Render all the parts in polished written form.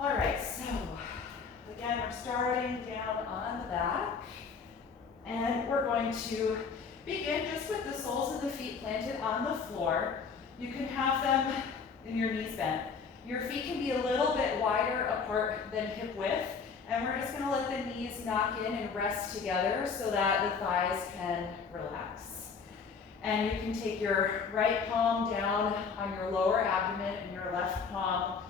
All right, so again, we're starting down on the back, and we're going to begin just with the soles of the feet planted on the floor. You can have them in your knees bent. Your feet can be a little bit wider apart than hip width, and we're just gonna let the knees knock in and rest together so that the thighs can relax. And you can take your right palm down on your lower abdomen and your left palm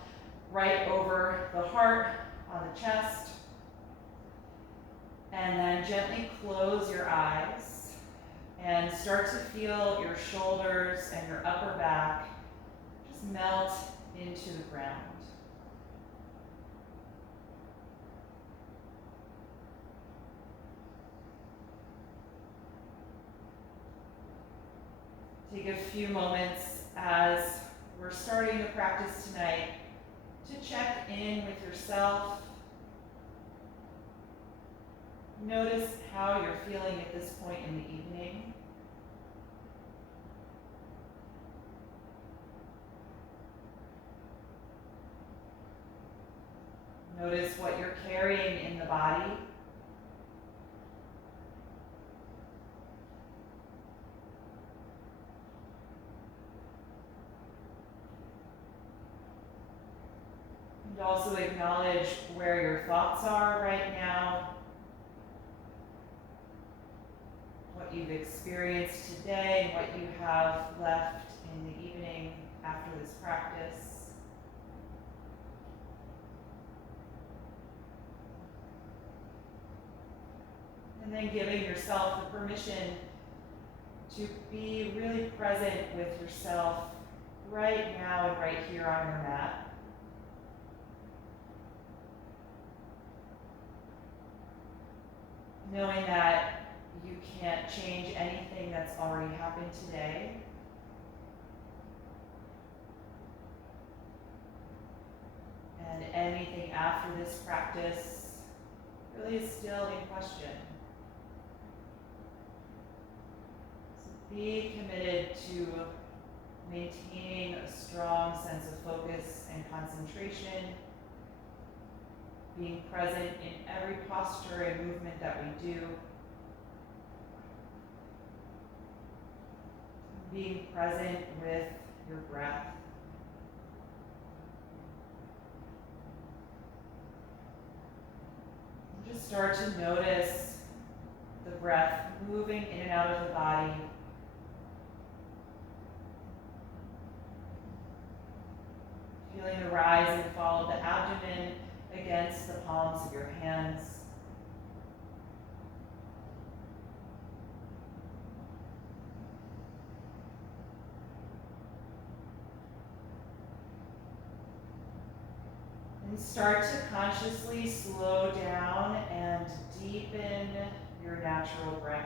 right over the heart on the chest. And then gently close your eyes and start to feel your shoulders and your upper back just melt into the ground. Take a few moments as we're starting the practice tonight to check in with yourself. Notice how you're feeling at this point in the evening. Notice what you're carrying in the body. And also acknowledge where your thoughts are right now, what you've experienced today, and what you have left in the evening after this practice. And then giving yourself the permission to be really present with yourself right now and right here on your mat. Knowing that you can't change anything that's already happened today. And anything after this practice really is still in question. So be committed to maintaining a strong sense of focus and concentration, being present in every posture and movement that we do, being present with your breath. And just start to notice the breath moving in and out of the body. Feeling the rise and fall of the abdomen against the palms of your hands. And start to consciously slow down and deepen your natural breath.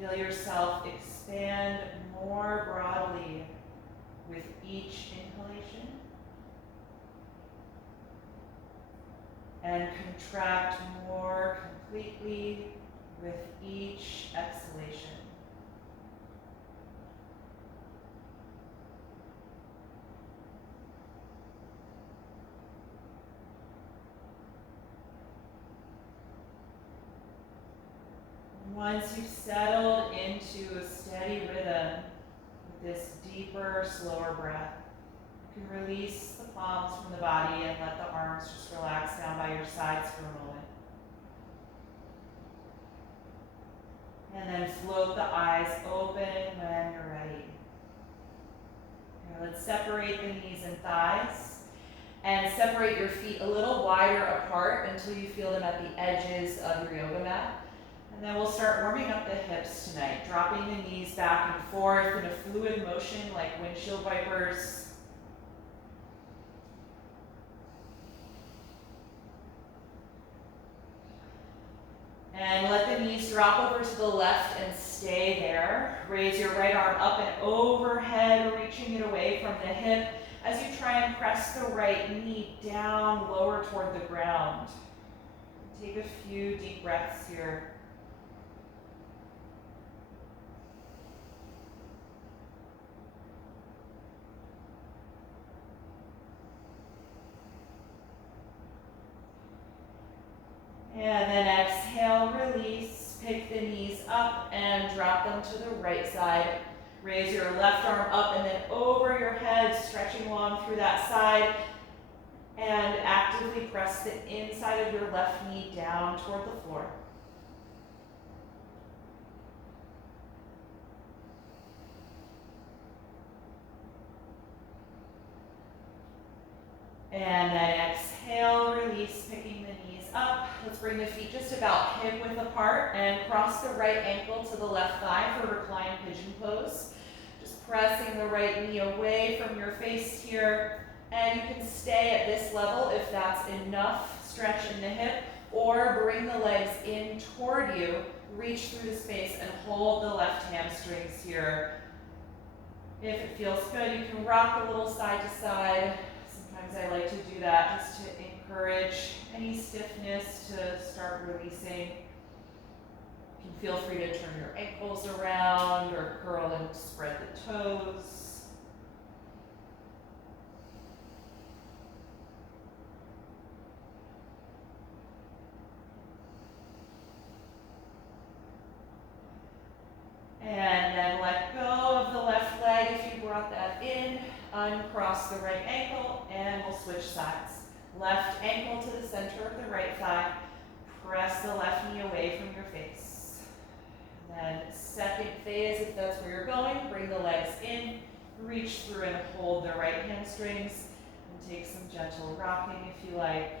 Feel yourself expand more broadly with each inhalation and contract more completely with each exhalation. Once you've settled into a steady rhythm with this deeper, slower breath, you can release the palms from the body and let the arms just relax down by your sides for a moment. And then float the eyes open when you're ready. Now let's separate the knees and thighs and separate your feet a little wider apart until you feel them at the edges of your yoga mat. And then we'll start warming up the hips tonight, dropping the knees back and forth in a fluid motion like windshield wipers. And let the knees drop over to the left and stay there. Raise your right arm up and overhead, reaching it away from the hip as you try and press the right knee down, lower toward the ground. Take a few deep breaths here. And then exhale, release, pick the knees up and drop them to the right side. Raise your left arm up and then over your head, stretching along through that side. And actively press the inside of your left knee down toward the floor. And then exhale, release, picking the knees up. Let's bring the feet just about hip width apart and cross the right ankle to the left thigh for reclined pigeon pose. Just pressing the right knee away from your face here. And you can stay at this level if that's enough stretch in the hip, or bring the legs in toward you, reach through the space and hold the left hamstrings here. If it feels good, you can rock a little side to side. Sometimes I like to do that just to encourage any stiffness to start releasing. You can feel free to turn your ankles around or curl and spread the toes. And then let go of the left leg if you brought that in. Uncross the right ankle and we'll switch sides. Left ankle to the center of the right thigh. Press the left knee away from your face. Then second phase, if that's where you're going, bring the legs in, reach through and hold the right hamstrings, and take some gentle rocking if you like.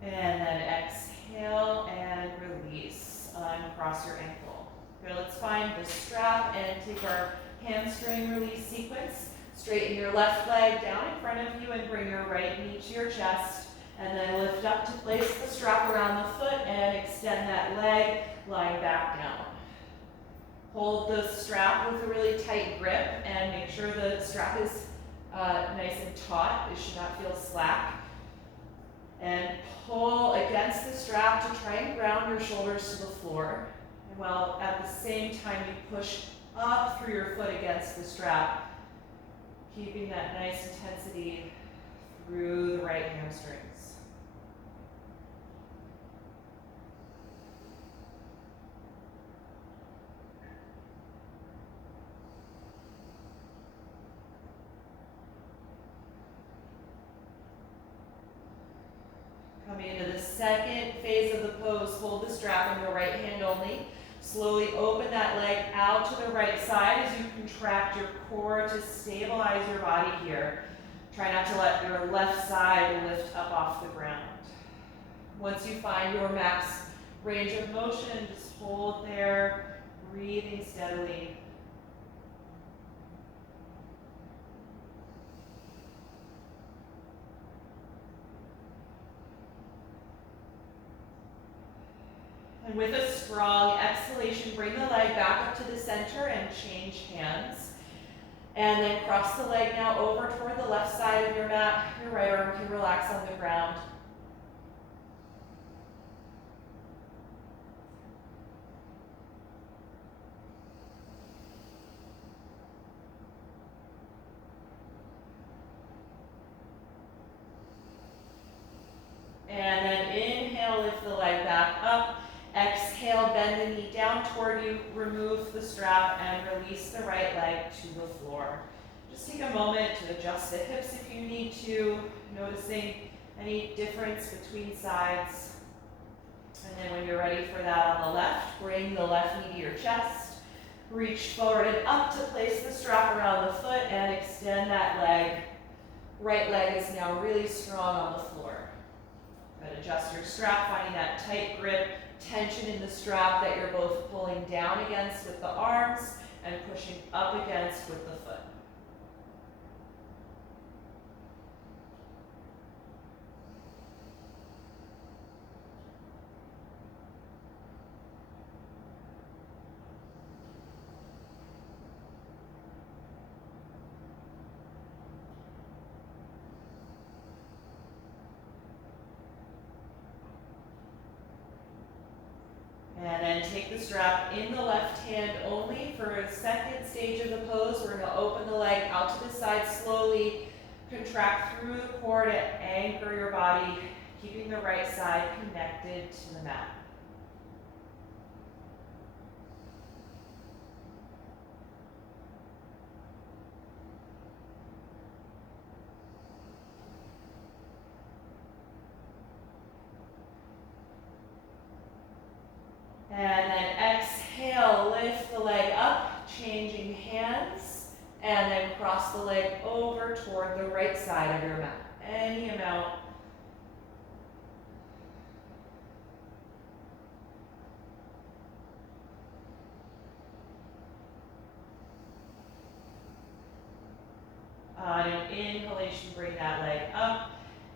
And then exhale and release. Uncross your ankle. Good, let's find the strap and take our hamstring release sequence. Straighten your left leg down in front of you and bring your right knee to your chest. And then lift up to place the strap around the foot and extend that leg, lying back down. Hold the strap with a really tight grip and make sure the strap is nice and taut. It should not feel slack. And pull against the strap to try and ground your shoulders to the floor. And while at the same time you push up through your foot against the strap, keeping that nice intensity through the right hamstrings. Coming into the second phase of the pose, hold the strap in your right hand only. Slowly open that leg out to the right side as you contract your core to stabilize your body here. Try not to let your left side lift up off the ground. Once you find your max range of motion, just hold there, breathing steadily. And with a strong exhalation, bring the leg back up to the center and change hands. And then cross the leg now over toward the left side of your mat. Your right arm can relax on the ground. And then inhale, lift the leg back up. Exhale, bend the knee down toward you, remove the strap, and release the right leg to the floor. Just take a moment to adjust the hips if you need to, noticing any difference between sides. And then when you're ready for that on the left, bring the left knee to your chest, reach forward and up to place the strap around the foot and extend that leg. Right leg is now really strong on the floor. Good, adjust your strap, finding that tight grip tension in the strap that you're both pulling down against with the arms and pushing up against with the foot. And then take the strap in the left hand only. For a second stage of the pose, we're going to open the leg out to the side slowly, contract through the core to anchor your body, keeping the right side connected to the mat. And then exhale, lift the leg up, changing hands, and then cross the leg over toward the right side of your mat. Any amount. On an inhalation, bring that leg up,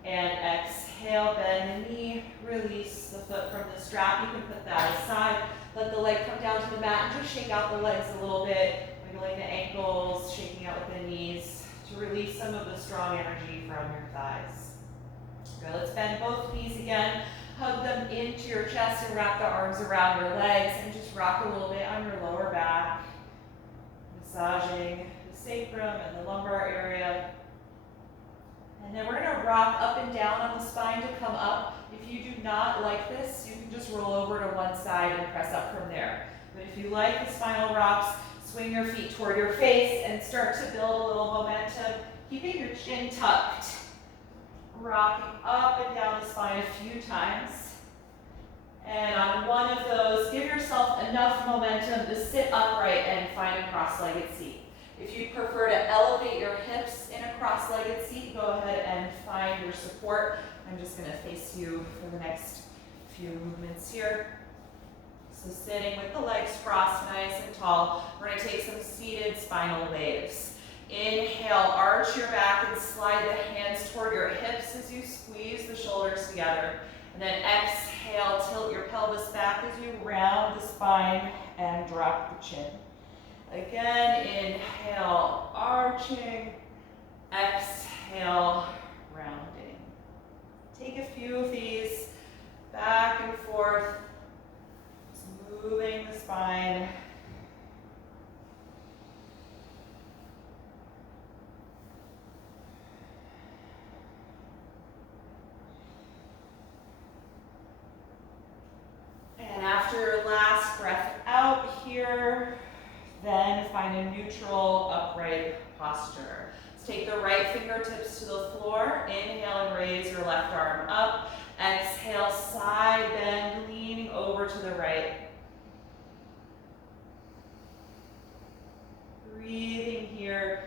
and exhale, bend the knee, release the foot from the strap. You can put that aside. Let the leg come down to the mat and just shake out the legs a little bit, wiggling the ankles, shaking out with the knees to release some of the strong energy from your thighs. Good, let's bend both knees again. Hug them into your chest and wrap the arms around your legs and just rock a little bit on your lower back, massaging the sacrum and the lumbar area. And then we're going to rock up and down on the spine to come up. If you do not like this, you can just roll over to one side and press up from there. But if you like the spinal rocks, swing your feet toward your face and start to build a little momentum, keeping your chin tucked. Rocking up and down the spine a few times. And on one of those, give yourself enough momentum to sit upright and find a cross-legged seat. If you prefer to elevate your hips in a cross-legged seat, go ahead and find your support. I'm just going to face you for the next few movements here. So sitting with the legs crossed nice and tall, we're going to take some seated spinal waves. Inhale, arch your back and slide the hands toward your hips as you squeeze the shoulders together. And then exhale, tilt your pelvis back as you round the spine and drop the chin. Again, inhale, arching, exhale, rounding. Take a few of these back and forth, just moving the spine. And after your last breath out here, then find a neutral upright posture. Let's take the right fingertips to the floor. Inhale and raise your left arm up. Exhale, side bend, leaning over to the right. Breathing here,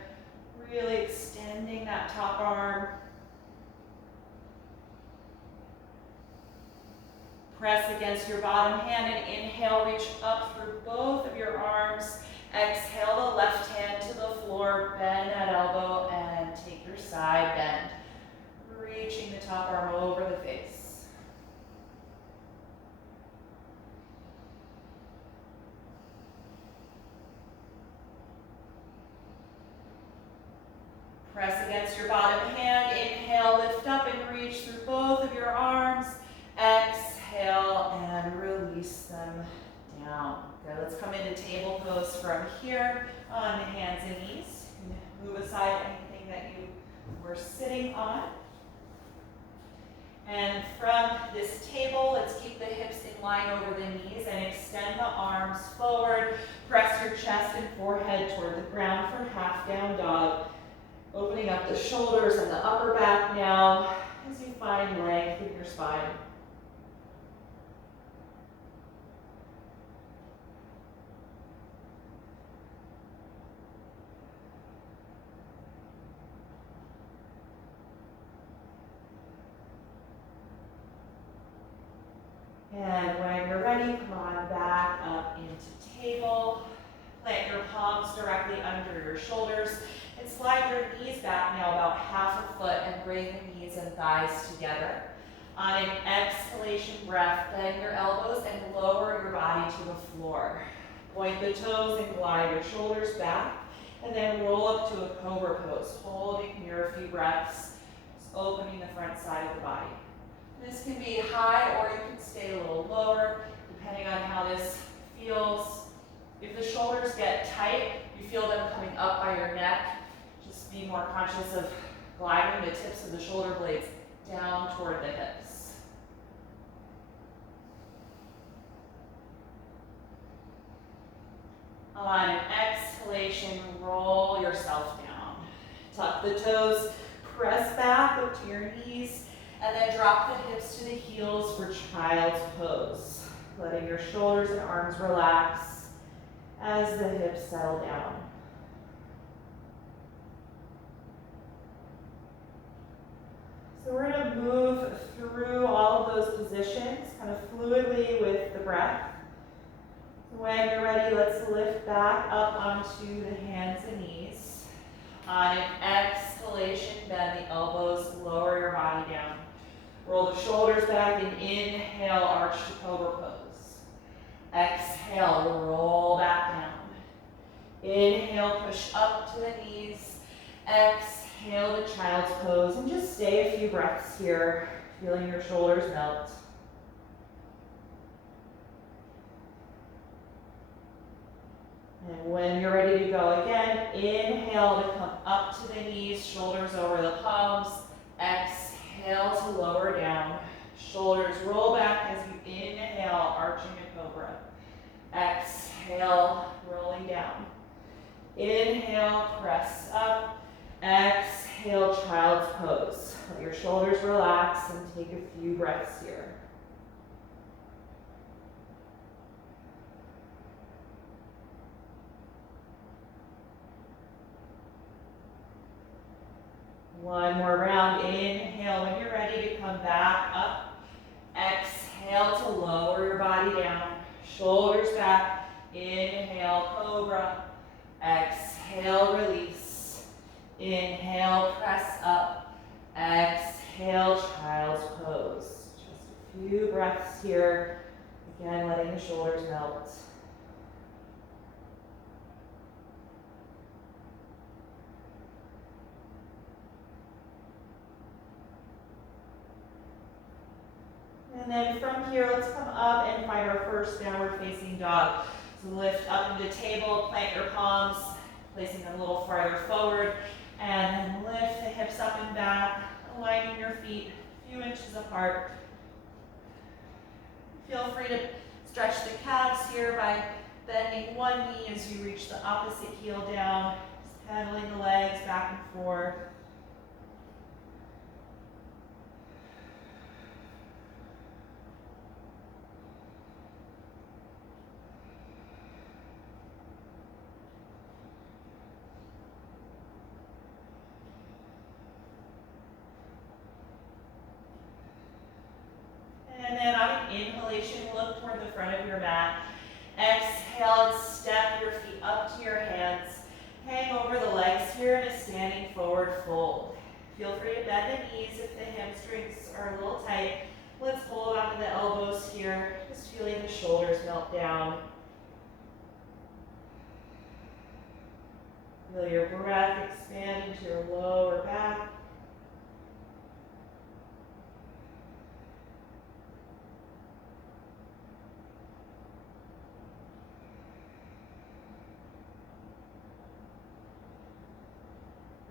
really extending that top arm. Press against your bottom hand and inhale, reach up through both of your arms. Exhale the left hand to the floor, bend that elbow and take your side bend. Reaching the top arm over the face. Press against your bottom hand, inhale, lift up and reach through both of your arms. Exhale and release them down. Good, let's come into table pose from here on the hands and knees. Move aside anything that you were sitting on. And from this table, let's keep the hips in line over the knees and extend the arms forward. Press your chest and forehead toward the ground for half down dog. Opening up the shoulders and the upper back now as you find length in your spine. And when you're ready, your shoulders, and slide your knees back now about half a foot and bring the knees and thighs together. On an exhalation breath, bend your elbows and lower your body to the floor. Point the toes and glide your shoulders back, and then roll up to a cobra pose, holding here a few breaths, just opening the front side of the body. This can be high or you can stay a little lower, depending on how this feels. If the shoulders get tight, you feel them coming up by your neck, just be more conscious of gliding the tips of the shoulder blades down toward the hips. On an exhalation, roll yourself down. Tuck the toes, press back up to your knees, and then drop the hips to the heels for child's pose. Letting your shoulders and arms relax as the hips settle down. So we're going to move through all of those positions kind of fluidly with the breath. When you're ready, let's lift back up onto the hands and knees. On an exhalation, bend the elbows, lower your body down. Roll the shoulders back and inhale, arch to cobra pose. Exhale, roll back down. Inhale, push up to the knees. Exhale to child's pose, and just stay a few breaths here, feeling your shoulders melt. And when you're ready to go again, inhale to come up to the knees, shoulders over the palms. Exhale to lower down. Shoulders roll back as you inhale, arching a cobra. Exhale, rolling down. Inhale, press up. Exhale, child's pose. Let your shoulders relax and take a few breaths here. One more round. Inhale when you're ready to come back up. Exhale to lower your body down. Shoulders back. Inhale, cobra. Exhale, release. Inhale, press up. Exhale, child's pose. Just a few breaths here. Again, letting the shoulders melt. And then from here, let's come up and find our first downward facing dog. So lift up into table, plant your palms, placing them a little farther forward, and then lift the hips up and back, aligning your feet a few inches apart. Feel free to stretch the calves here by bending one knee as you reach the opposite heel down, just pedaling the legs back and forth. And then on an inhalation, look toward the front of your mat. Exhale and step your feet up to your hands. Hang over the legs here in a standing forward fold. Feel free to bend the knees if the hamstrings are a little tight. Let's hold onto the elbows here, just feeling the shoulders melt down. Feel your breath expand into your lower back.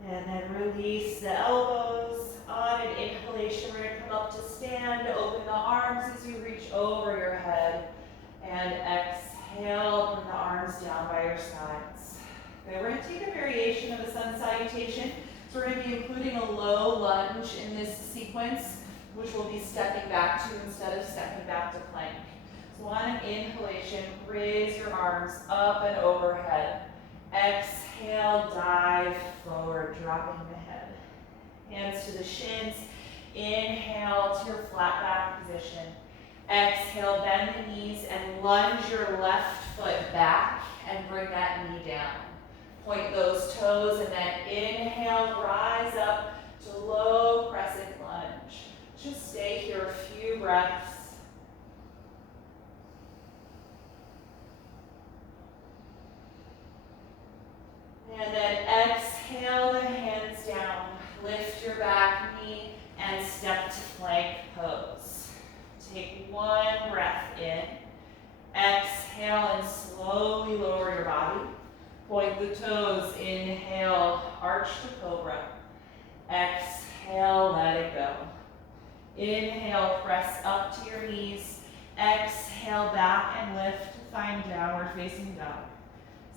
And then release the elbows. On an inhalation, we're going to come up to stand. Open the arms as you reach over your head. And exhale, bring the arms down by your sides. Okay, we're going to take a variation of the sun salutation. So we're going to be including a low lunge in this sequence, which we'll be stepping back to instead of stepping back to plank. So on an inhalation, raise your arms up and overhead. Exhale, dive forward, dropping the head. Hands to the shins. Inhale to your flat back position. Exhale, bend the knees and lunge your left foot back and bring that knee down. Point those toes and then inhale, rise up to low crescent lunge. Just stay here a few breaths. And then exhale the hands down. Lift your back knee and step to plank pose. Take one breath in. Exhale and slowly lower your body. Point the toes. Inhale, arch to cobra. Exhale, let it go. Inhale, press up to your knees. Exhale, back and lift to find downward facing dog.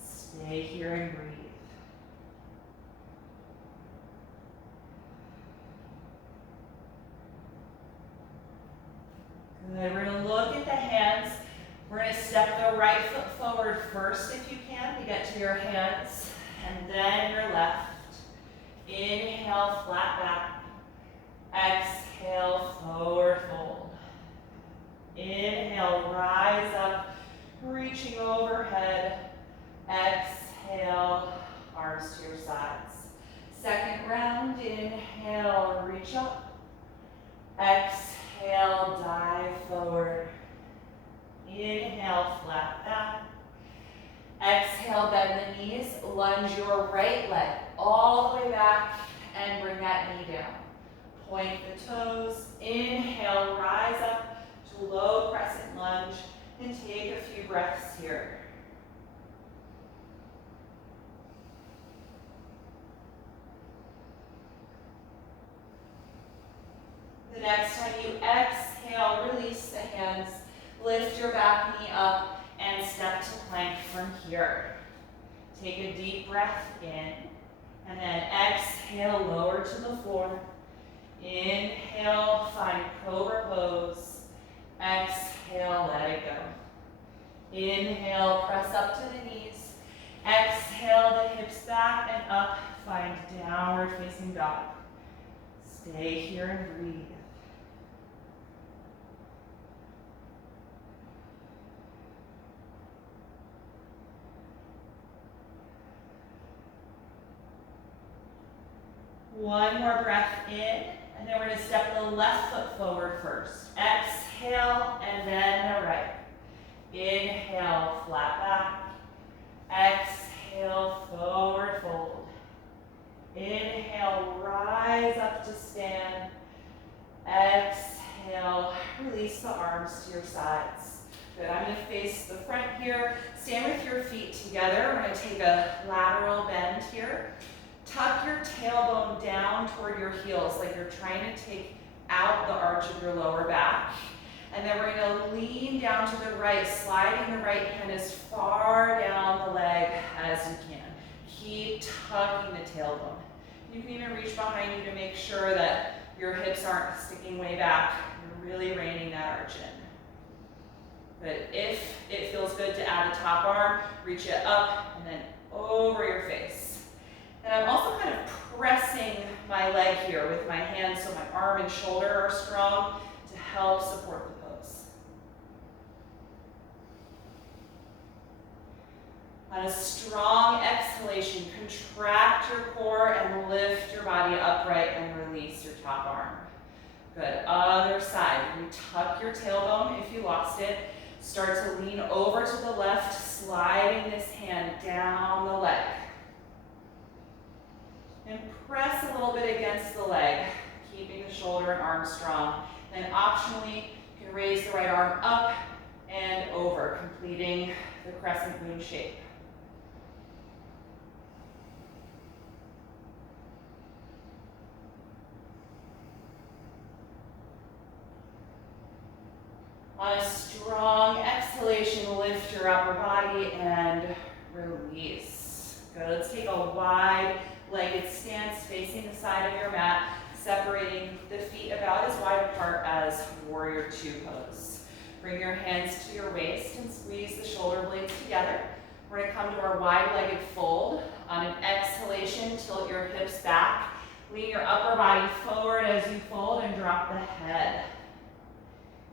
Stay here and breathe. Good, we're gonna look at the hands. We're gonna step the right foot forward first if you can to get to your hands, and then your left. Inhale, flat back. Exhale, forward fold. Inhale, rise up, reaching overhead. Exhale, arms to your sides. Second round, inhale, reach up. Exhale, dive forward. Inhale, flat back. Exhale, bend the knees. Lunge your right leg all the way back and bring that knee down. Point the toes. Inhale, rise up to low crescent lunge and take a few breaths here. The next time you exhale, release the hands, lift your back knee up, and step to plank from here. Take a deep breath in, and then exhale, lower to the floor. Inhale, find cobra pose. Exhale, let it go. Inhale, press up to the knees. Exhale, the hips back and up, find downward facing dog. Stay here and breathe. One more breath in, and then we're going to step the left foot forward first. Exhale, and then the right. Inhale, flat back. Exhale, forward fold. Inhale, rise up to stand. Exhale, release the arms to your sides. Good, I'm going to face the front here. Stand with your feet together. We're going to take a lateral bend here. Tuck your tailbone down toward your heels like you're trying to take out the arch of your lower back. And then we're going to lean down to the right, sliding the right hand as far down the leg as you can. Keep tucking the tailbone. You can even reach behind you to make sure that your hips aren't sticking way back. You're really reining that arch in. But if it feels good to add a top arm, reach it up and then over your face. And I'm also kind of pressing my leg here with my hands so my arm and shoulder are strong to help support the pose. On a strong exhalation, contract your core and lift your body upright and release your top arm. Good, other side. You tuck your tailbone if you lost it. Start to lean over to the left, sliding this hand down the leg. And press a little bit against the leg, keeping the shoulder and arm strong. And optionally, you can raise the right arm up and over, completing the crescent moon shape. On a strong exhalation, lift your upper body and release. Good, let's take a wide-legged stance facing the side of your mat, separating the feet about as wide apart as warrior two pose. Bring your hands to your waist and squeeze the shoulder blades together. We're gonna come to our wide-legged fold. On an exhalation, tilt your hips back. Lean your upper body forward as you fold and drop the head.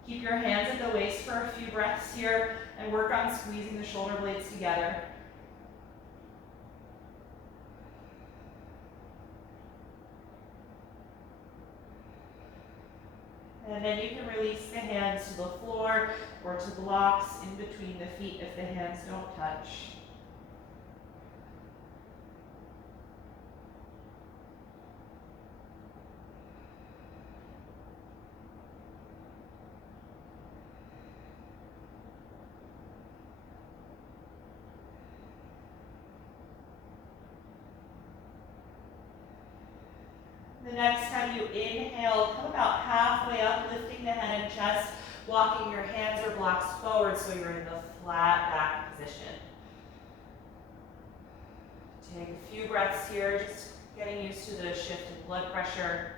Keep your hands at the waist for a few breaths here and work on squeezing the shoulder blades together. And then you can release the hands to the floor or to blocks in between the feet if the hands don't touch. The next time you inhale, come about halfway up, lifting the head and chest, walking your hands or blocks forward so you're in the flat back position. Take a few breaths here, just getting used to the shift in blood pressure.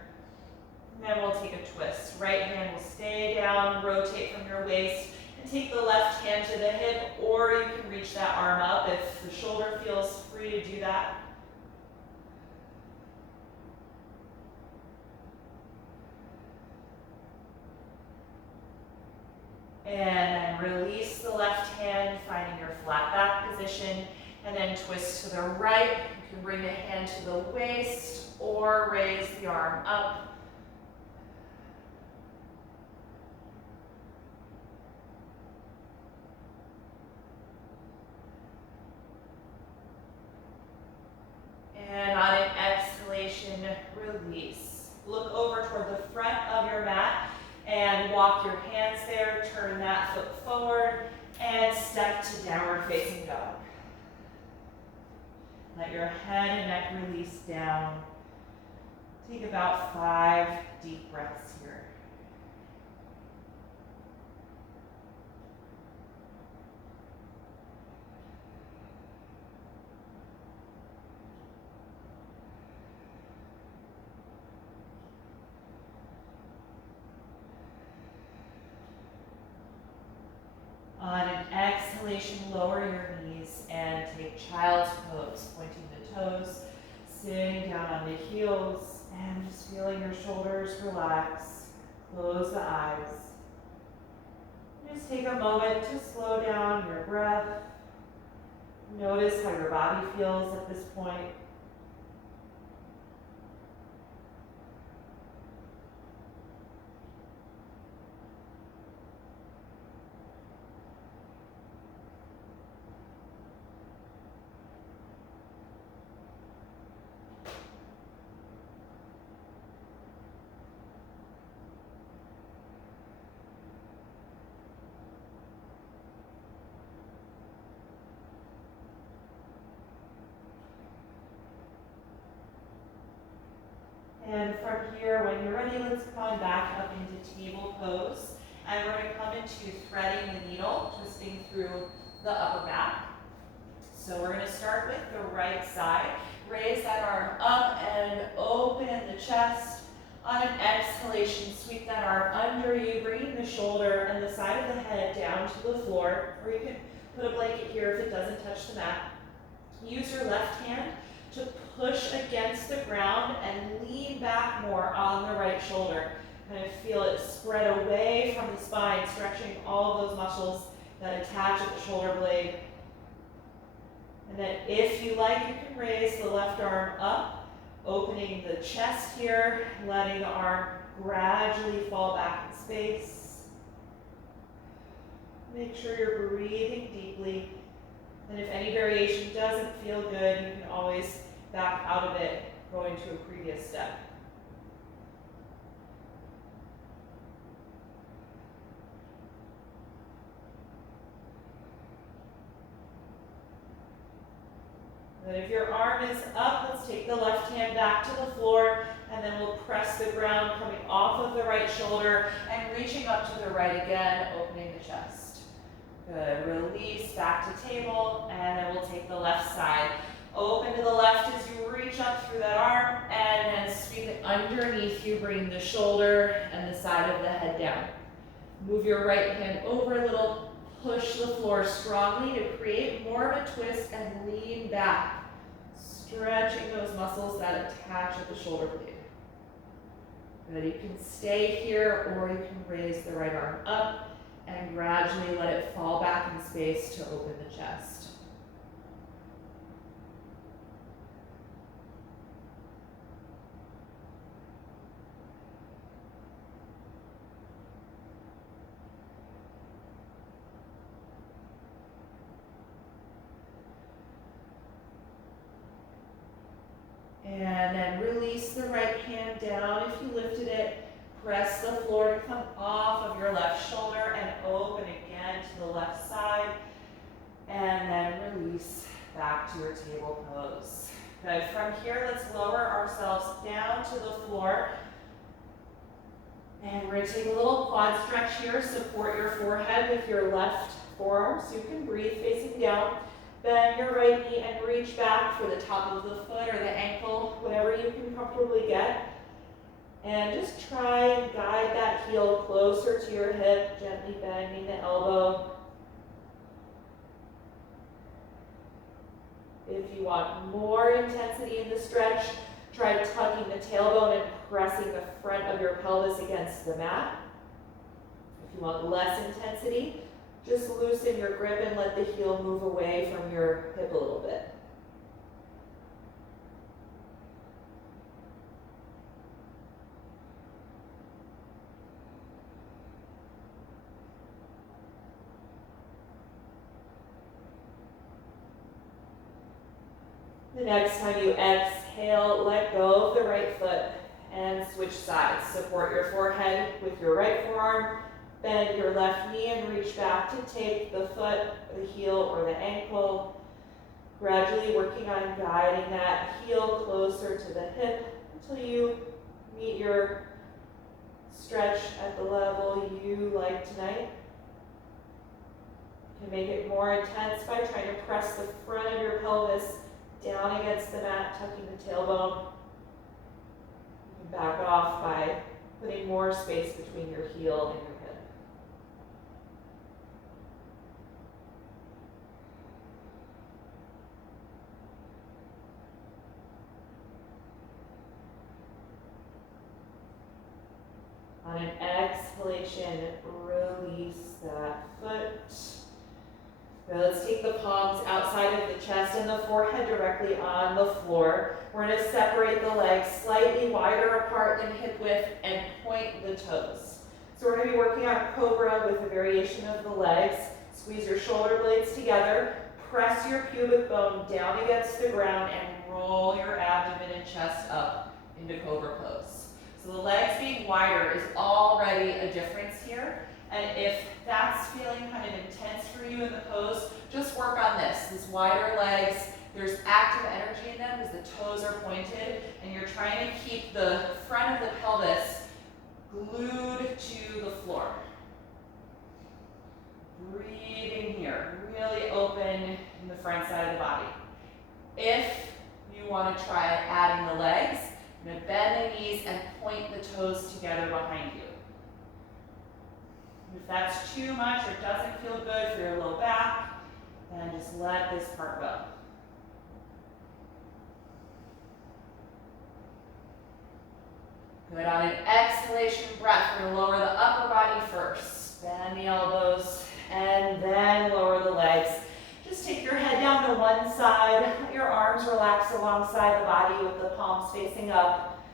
And then we'll take a twist. Right hand will stay down, rotate from your waist, and take the left hand to the hip, or you can reach that arm up if the shoulder feels free to do that. And then release the left hand, finding your flat back position, and then twist to the right. You can bring the hand to the waist or raise the arm up. And on an exhalation, release. Look over toward the front of your mat and walk your hands there, turn that foot forward, and step to downward facing dog. Let your head and neck release down. Take about 5 deep breaths here. On an exhalation, lower your knees and take child's pose, pointing the toes, sitting down on the heels, and just feeling your shoulders relax. Close the eyes. Just take a moment to slow down your breath. Notice how your body feels at this point. And from here, when you're ready, let's come back up into table pose. And we're going to come into threading the needle, twisting through the upper back. So we're going to start with the right side. Raise that arm up and open the chest. On an exhalation, sweep that arm under you, bringing the shoulder and the side of the head down to the floor. Or you can put a blanket here if it doesn't touch the mat. Use your left hand to push against the ground and lean back more on the right shoulder. Kind of feel it spread away from the spine, stretching all of those muscles that attach at the shoulder blade. And then if you like, you can raise the left arm up, opening the chest here, letting the arm gradually fall back in space. Make sure you're breathing deeply. And if any variation doesn't feel good, you can always back out of it, going to a previous step. And if your arm is up, let's take the left hand back to the floor, and then we'll press the ground coming off of the right shoulder and reaching up to the right again, opening the chest. Good, release back to table, and then we'll take the left side. Open to the left as you reach up through that arm, and then sweep it underneath you, bring the shoulder and the side of the head down. Move your right hand over a little, push the floor strongly to create more of a twist and lean back, stretching those muscles that attach at the shoulder blade. Good, you can stay here or you can raise the right arm up and gradually let it fall back in space to open the chest. And then release the right hand down. If you lifted it, press the floor to come off of your left shoulder and open again to the left side. And then release back to your table pose. Good. From here, let's lower ourselves down to the floor. And we're going to take a little quad stretch here. Support your forehead with your left forearm so you can breathe facing down. Bend your right knee and reach back for the top of the foot or the ankle, whatever you can comfortably get. And just try and guide that heel closer to your hip, gently bending the elbow. If you want more intensity in the stretch, try tucking the tailbone and pressing the front of your pelvis against the mat. If you want less intensity, just loosen your grip and let the heel move away from your hip a little bit. The next time you exhale, let go of the right foot and switch sides. Support your forehead with your right forearm. Bend your left knee and reach back to take the foot, the heel, or the ankle. Gradually working on guiding that heel closer to the hip until you meet your stretch at the level you like tonight. You can make it more intense by trying to press the front of your pelvis down against the mat, tucking the tailbone. You can back off by putting more space between your heel and your hip. On an exhalation, release that foot. Now let's take the palms outside of the chest and the forehead directly on the floor. We're going to separate the legs slightly wider apart than hip width and point the toes. So we're going to be working on Cobra with a variation of the legs. Squeeze your shoulder blades together. Press your pubic bone down against the ground and roll your abdomen and chest up into Cobra pose. So the legs being wider is already a difference here. And if that's feeling kind of intense for you in the pose, just work on this. These wider legs, there's active energy in them because the toes are pointed, and you're trying to keep the front of the pelvis glued to the floor. Breathing here, really open in the front side of the body. If you want to try adding the legs, you're going to bend the knees and point the toes together behind you. If that's too much or doesn't feel good for your low back, then just let this part go. Good. On an exhalation breath, we're going to lower the upper body first. Bend the elbows and then lower the legs. Just take your head down to one side. Let your arms relax alongside the body with the palms facing up.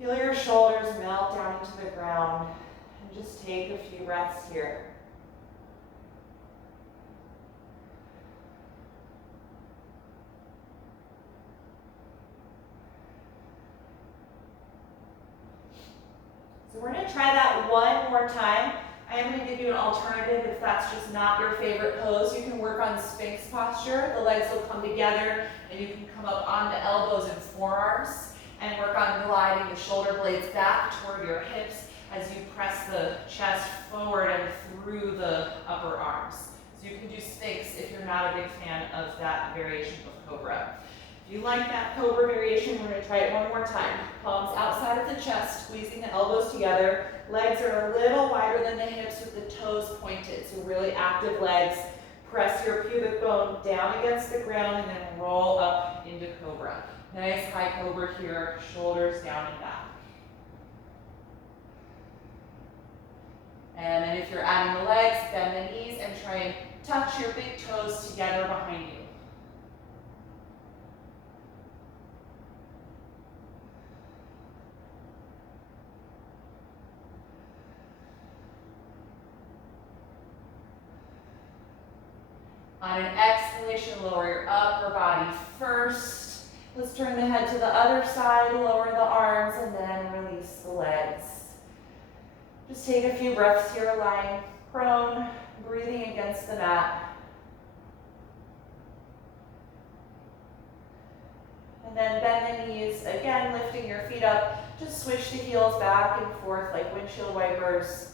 Feel your shoulders melt down into the ground. And just take a few breaths here. So we're going to try that one more time. I am going to give you an alternative if that's just not your favorite pose. You can work on Sphinx posture. The legs will come together and you can come up onto elbows and forearms and work on gliding the shoulder blades back toward your hips as you press the chest forward and through the upper arms. So you can do Sphinx if you're not a big fan of that variation of Cobra. If you like that Cobra variation, we're going to try it one more time. Palms outside of the chest, squeezing the elbows together. Legs are a little wider than the hips with the toes pointed, so really active legs. Press your pubic bone down against the ground and then roll up into Cobra. Nice high Cobra here, shoulders down and back. And then if you're adding the legs, bend the knees and try and touch your big toes together behind you. On an exhalation, lower your upper body first, Let's turn the head to the other side, lower the arms, and then release the legs. Just take a few breaths here, lying prone, breathing against the mat. And then bend the knees, again lifting your feet up. Just switch the heels back and forth like windshield wipers,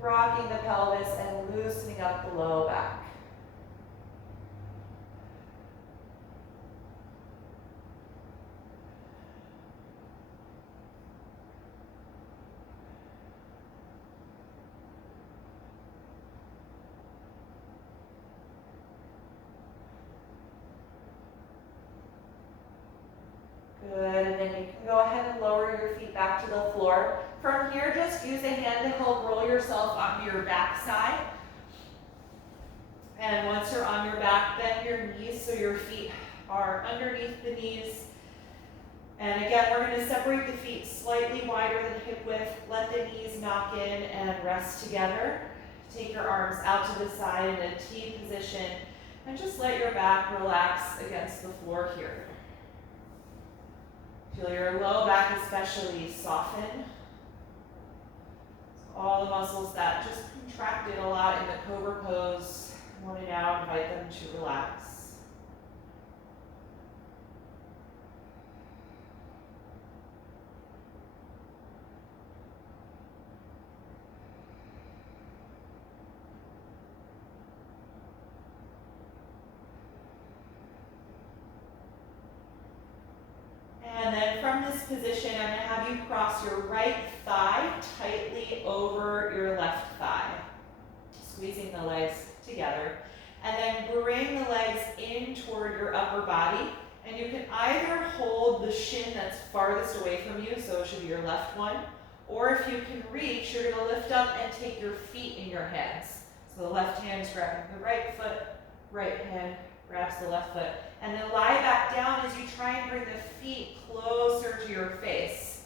rocking the pelvis and loosening up the low back. Good, and then you can go ahead and lower your feet back to the floor. From here, just use a hand to help roll yourself onto your back side. And once you're on your back, bend your knees so your feet are underneath the knees. And again, we're going to separate the feet slightly wider than hip width. Let the knees knock in and rest together. Take your arms out to the side in a T position. And just let your back relax against the floor here. Feel your low back especially soften. All the muscles that just contracted a lot in the cobra pose, I want to now invite them to relax. And then from this position, I'm going to have you cross your right thigh tightly over your left thigh, squeezing the legs together. And then bring the legs in toward your upper body. And you can either hold the shin that's farthest away from you, so it should be your left one, or if you can reach, you're going to lift up and take your feet in your hands. So the left hand is grabbing the right foot, right hand grabs the left foot. And then lie back down as you try and bring the feet closer to your face.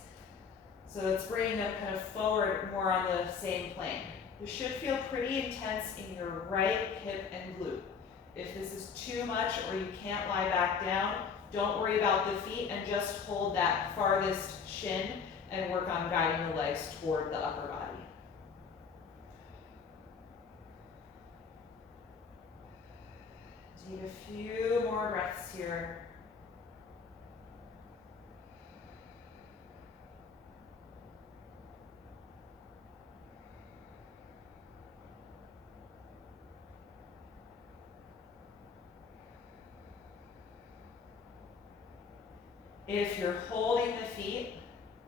So it's bringing them kind of forward, more on the same plane. You should feel pretty intense in your right hip and glute. If this is too much or you can't lie back down, don't worry about the feet and just hold that farthest shin and work on guiding the legs toward the upper body. Take a few more breaths here. If you're holding the feet,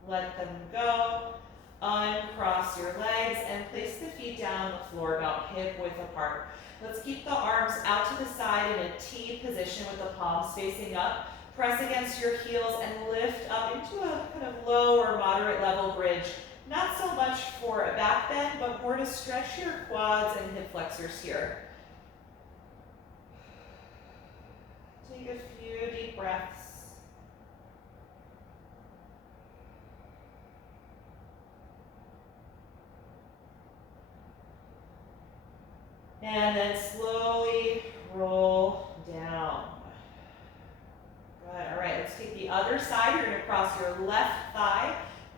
let them go. Uncross your legs and place the feet down on the floor about hip width apart. Let's keep the arms out to the side in a T position with the palms facing up. Press against your heels and lift up into a kind of low or moderate level bridge. Not so much for a back bend, but more to stretch your quads and hip flexors here. Take a few deep breaths. And then slowly roll down. Good. All right, let's take the other side. You're going to cross your left thigh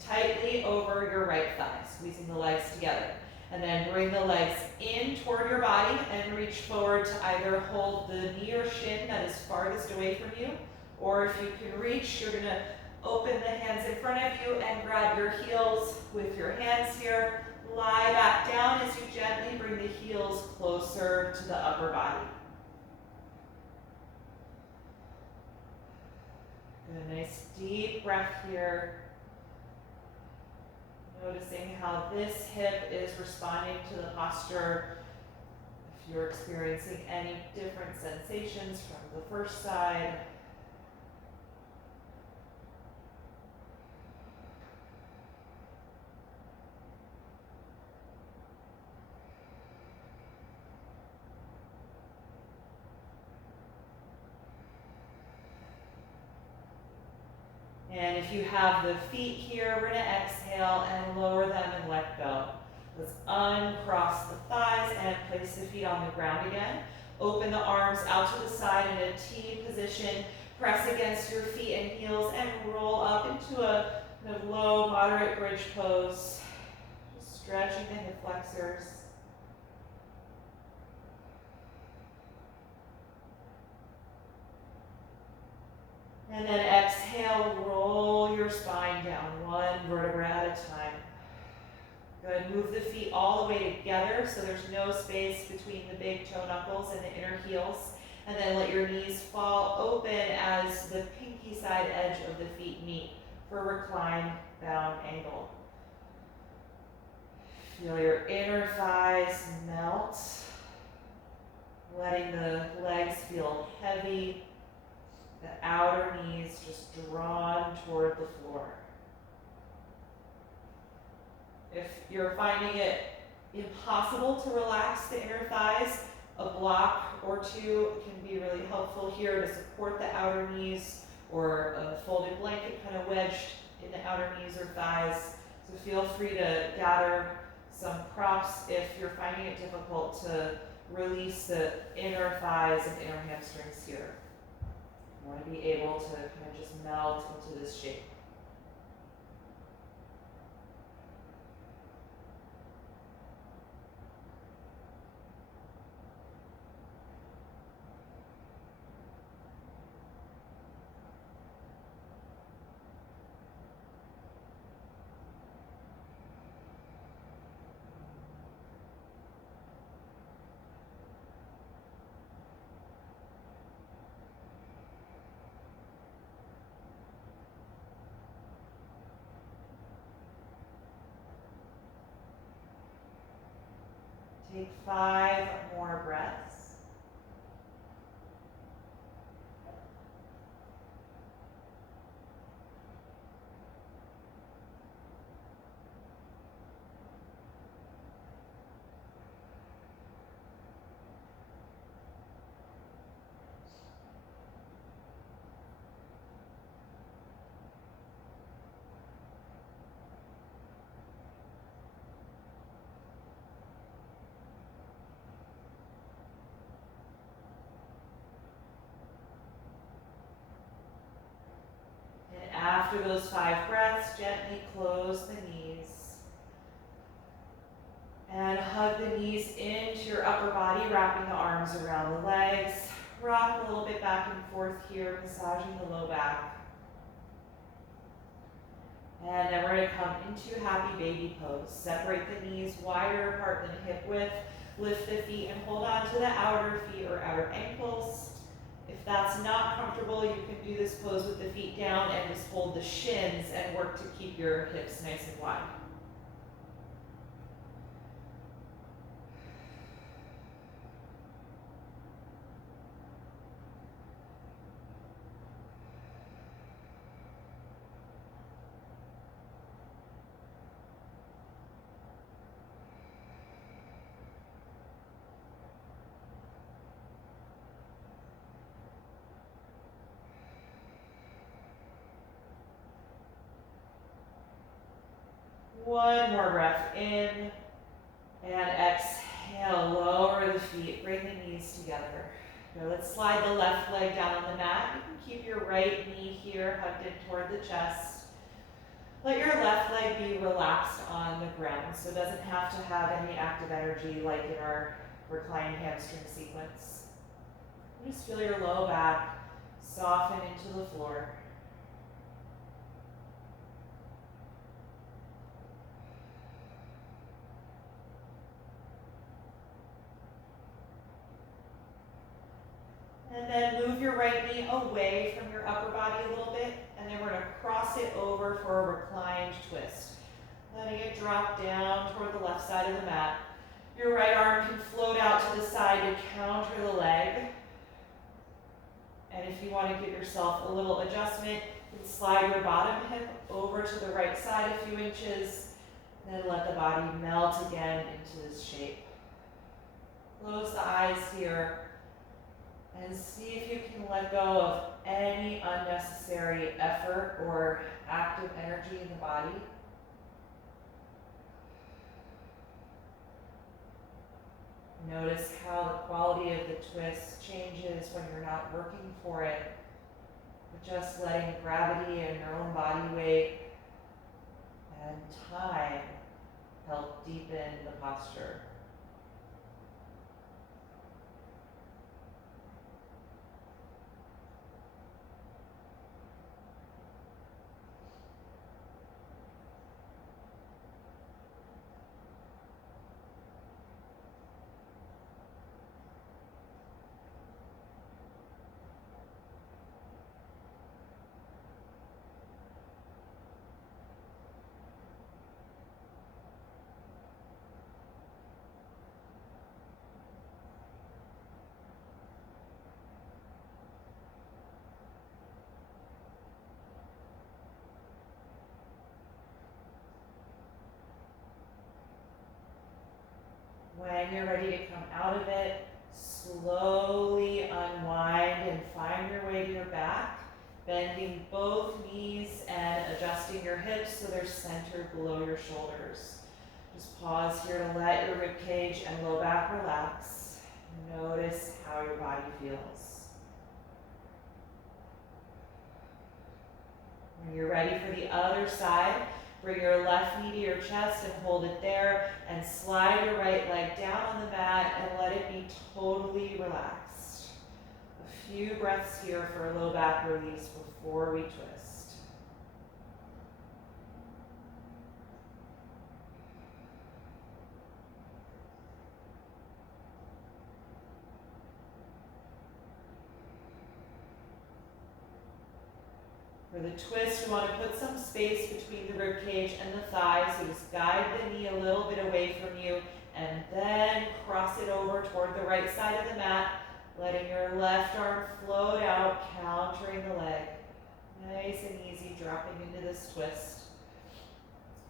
tightly over your right thigh, squeezing the legs together. And then bring the legs in toward your body and reach forward to either hold the knee or shin that is farthest away from you, or if you can reach, you're going to open the hands in front of you and grab your heels with your hands here. Lie back down as you gently bring the heels closer to the upper body. Good, nice deep breath here. Noticing how this hip is responding to the posture. If you're experiencing any different sensations from the first side. And if you have the feet here, we're going to exhale and lower them and let go. Let's uncross the thighs and place the feet on the ground again. Open the arms out to the side in a T position. Press against your feet and heels and roll up into a kind of low, moderate bridge pose. Just stretching the hip flexors. And then exhale, roll your spine down, one vertebra at a time. Good, move the feet all the way together so there's no space between the big toe knuckles and the inner heels. And then let your knees fall open as the pinky side edge of the feet meet for reclined bound angle. Feel your inner thighs melt, letting the legs feel heavy, the outer knees just drawn toward the floor. If you're finding it impossible to relax the inner thighs, a block or two can be really helpful here to support the outer knees, or a folded blanket kind of wedged in the outer knees or thighs. So feel free to gather some props if you're finding it difficult to release the inner thighs and inner hamstrings here. You want to be able to kind of just melt into this shape. Take 5 more breaths. After those 5 breaths, gently close the knees and hug the knees into your upper body, wrapping the arms around the legs. Rock a little bit back and forth here, massaging the low back. And then we're going to come into happy baby pose. Separate the knees wider apart than hip width. Lift the feet and hold on to the outer feet or outer ankles. If that's not comfortable, you can do this pose with the feet down and just hold the shins and work to keep your hips nice and wide. One more breath in, and exhale, lower the feet, bring the knees together. Now let's slide the left leg down on the mat. You can keep your right knee here, hugged in toward the chest. Let your left leg be relaxed on the ground, so it doesn't have to have any active energy like in our reclined hamstring sequence. Just feel your low back soften into the floor. And then move your right knee away from your upper body a little bit, and then we're going to cross it over for a reclined twist. Letting it drop down toward the left side of the mat. Your right arm can float out to the side to counter the leg. And if you want to give yourself a little adjustment, you can slide your bottom hip over to the right side a few inches, and then let the body melt again into this shape. Close the eyes here. And see if you can let go of any unnecessary effort or active energy in the body. Notice how the quality of the twist changes when you're not working for it. but just letting gravity and your own body weight and time help deepen the posture. When you're ready to come out of it, slowly unwind and find your way to your back, bending both knees and adjusting your hips so they're centered below your shoulders. Just pause here to let your rib cage and low back relax. Notice how your body feels. When you're ready for the other side, bring your left knee to your chest and hold it there, and slide your right leg down on the mat and let it be totally relaxed. A few breaths here for a low back release before we twist. For the twist, we want to put some space between the rib cage and the thighs. So just guide the knee a little bit away from you and then cross it over toward the right side of the mat, letting your left arm float out, countering the leg. Nice and easy, dropping into this twist.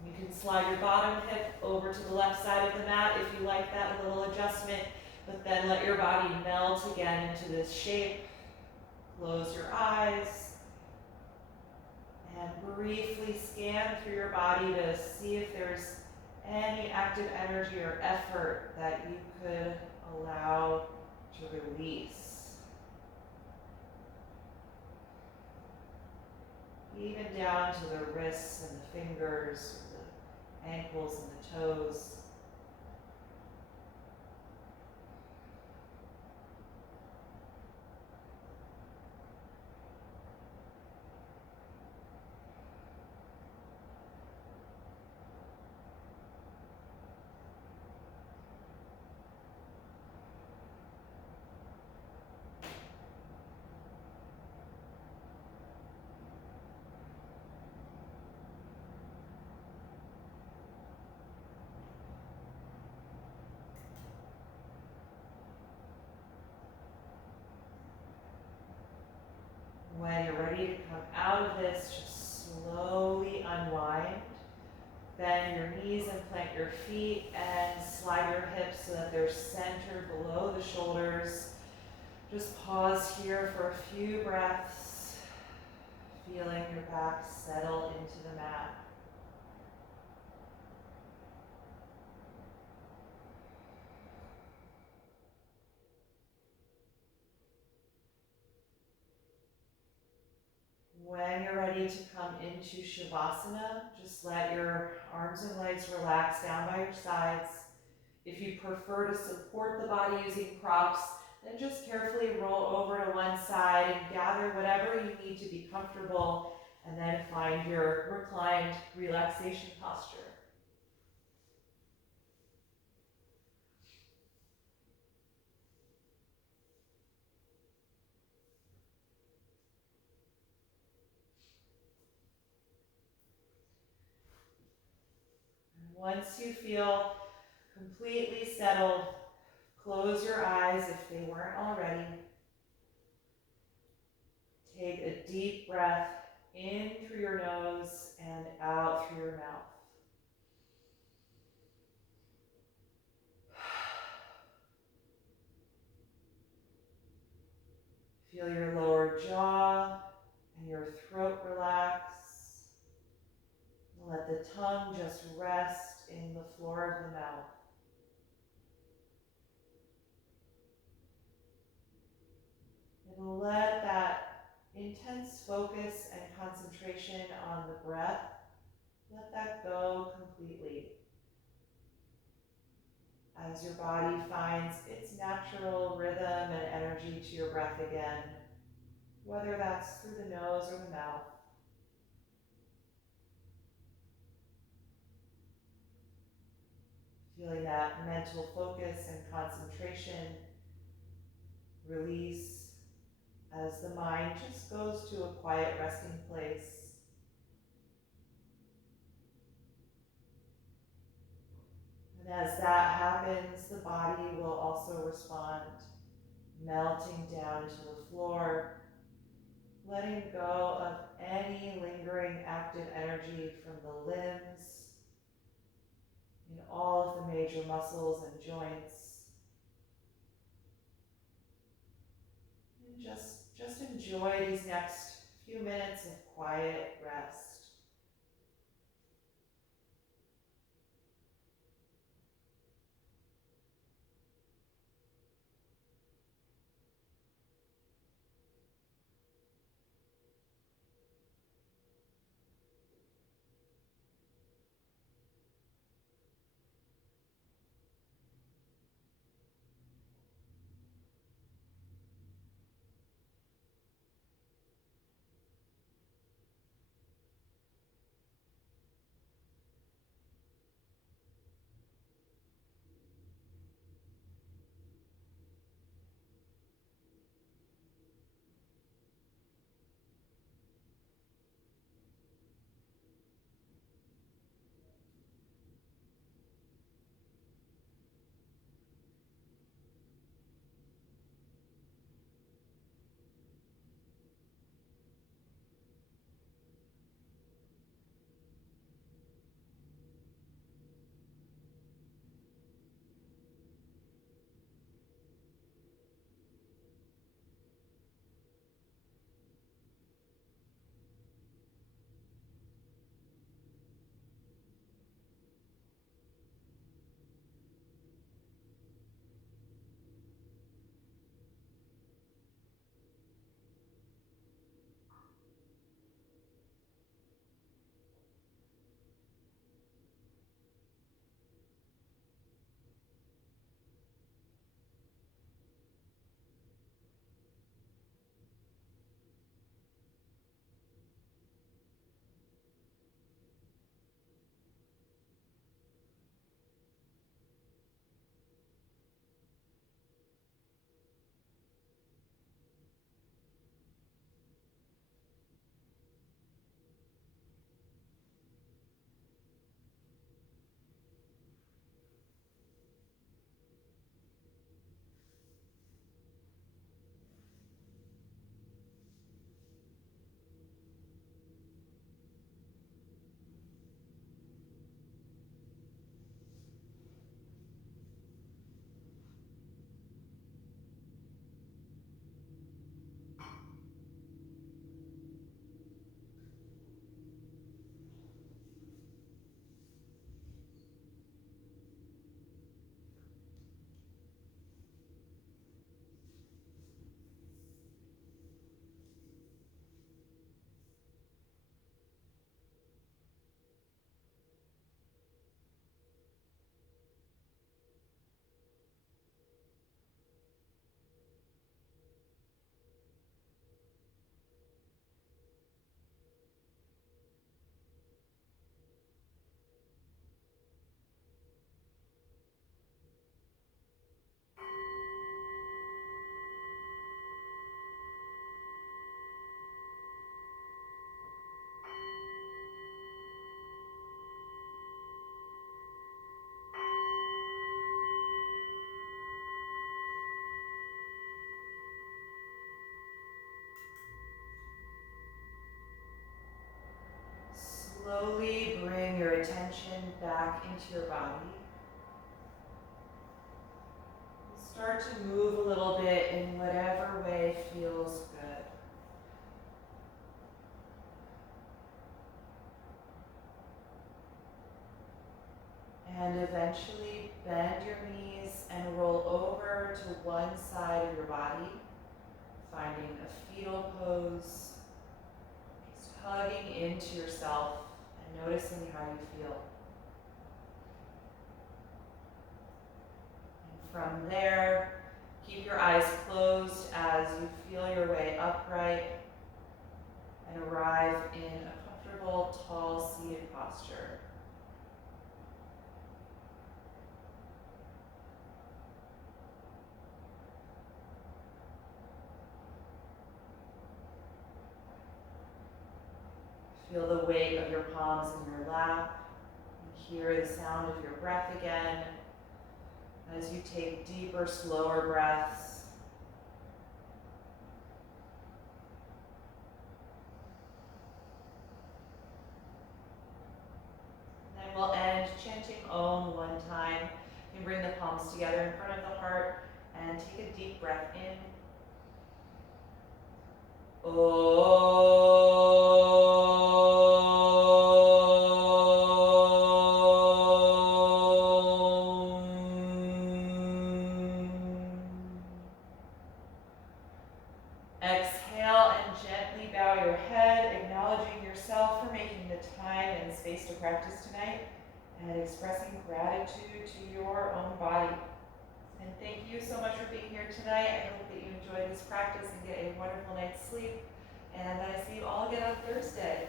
You can slide your bottom hip over to the left side of the mat if you like that little adjustment, but then let your body melt again into this shape. Close your eyes. And briefly scan through your body to see if there's any active energy or effort that you could allow to release. Even down to the wrists and the fingers, the ankles and the toes. When you're ready to come out of this, just slowly unwind. Bend your knees and plant your feet and slide your hips so that they're centered below the shoulders. Just pause here for a few breaths, feeling your back settle into the mat. When you're ready to come into Shavasana, just let your arms and legs relax down by your sides. If you prefer to support the body using props, then just carefully roll over to one side and gather whatever you need to be comfortable, and then find your reclined relaxation posture. Once you feel completely settled, close your eyes if they weren't already. Take a deep breath in through your nose and out through your mouth. Feel your lower jaw and your throat relax. Let the tongue just rest in the floor of the mouth. And let that intense focus and concentration on the breath, let that go completely. As your body finds its natural rhythm and energy to your breath again, whether that's through the nose or the mouth. Feeling that mental focus and concentration release as the mind just goes to a quiet resting place. And as that happens, the body will also respond, melting down to the floor, letting go of any lingering active energy from the limbs, in all of the major muscles and joints. And just enjoy these next few minutes of quiet rest. Slowly bring your attention back into your body. Start to move a little bit in whatever way feels good. And eventually bend your knees and roll over to one side of your body, Finding a fetal pose, just hugging into yourself and noticing how you feel. And from there, keep your eyes closed as you feel your way upright and arrive in a comfortable, tall, seated posture. Feel the weight of your palms in your lap and hear the sound of your breath again as you take deeper, slower breaths. And then we'll end chanting Om one time. You can bring the palms together in front of the heart and take a deep breath in. Exhale and gently bow your head, acknowledging yourself for making the time and space to practice tonight and expressing gratitude to your own body. And thank you so much for being here tonight. I hope that you enjoy this practice and get a wonderful night's sleep. And I see you all again on Thursday.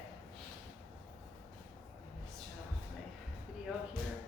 I'm going to start off my video here.